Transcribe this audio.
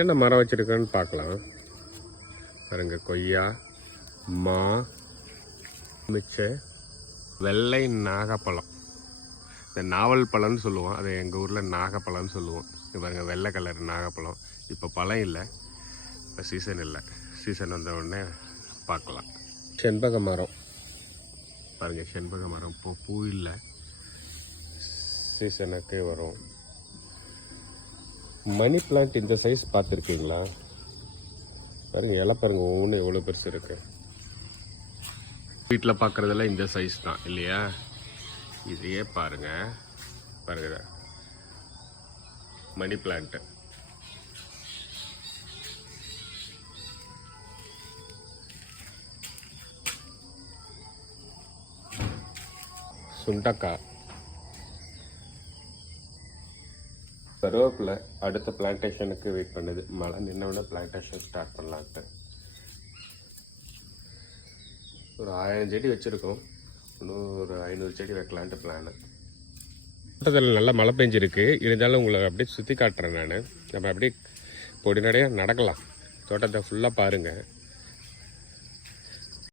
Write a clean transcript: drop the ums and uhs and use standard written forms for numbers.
என்ன மரம் வச்சுருக்கேன்னு பார்க்கலாம். பாருங்க, கொய்யா, மா, மிச்சை, வெள்ளை நாகப்பழம். இந்த நாவல் பழம்னு சொல்லுவோம், அதை எங்கள் ஊரில் நாகப்பழம்னு சொல்லுவோம். இது பாருங்க, வெள்ளை கலர் நாகப்பழம். இப்போ பழம் இல்லை, இப்போ சீசன் இல்லை. சீசன் வந்த உடனே பார்க்கலாம். செண்பக மரம் பாருங்கள், செண்பக மரம் இப்போ பூ இல்லை, சீசனுக்கு வரும். மணி பிளான்ட் இந்த சைஸ் பார்த்துருக்கீங்களா? பாருங்க, இலை பாருங்க, ஒவ்வொன்றும் எவ்வளோ பெருசு இருக்கு. வீட்டில் பார்க்குறதெல்லாம் இந்த சைஸ் தான் இல்லையா? இதையே பாருங்க, பாருங்க, மணி பிளான்ட்டு. சுண்டக்காய், கருவேப்பிலை. அடுத்த பிளான்டேஷனுக்கு வெயிட் பண்ணுது. மழை நின்னவுடனே பிளான்டேஷன் ஸ்டார்ட் பண்ணலான்ட்டு. ஒரு 1000 செடி வச்சுருக்கோம், இன்னும் ஒரு 500 செடி வைக்கலான்ட்டு பிளானு. தோட்டத்தில் நல்லா மழை பெஞ்சிருக்கு, இருந்தாலும் உங்களை அப்படியே சுற்றி காட்டுறேன் நான். நம்ம அப்படியே பொடி நடையாக நடக்கலாம், தோட்டத்தை ஃபுல்லாக பாருங்கள்.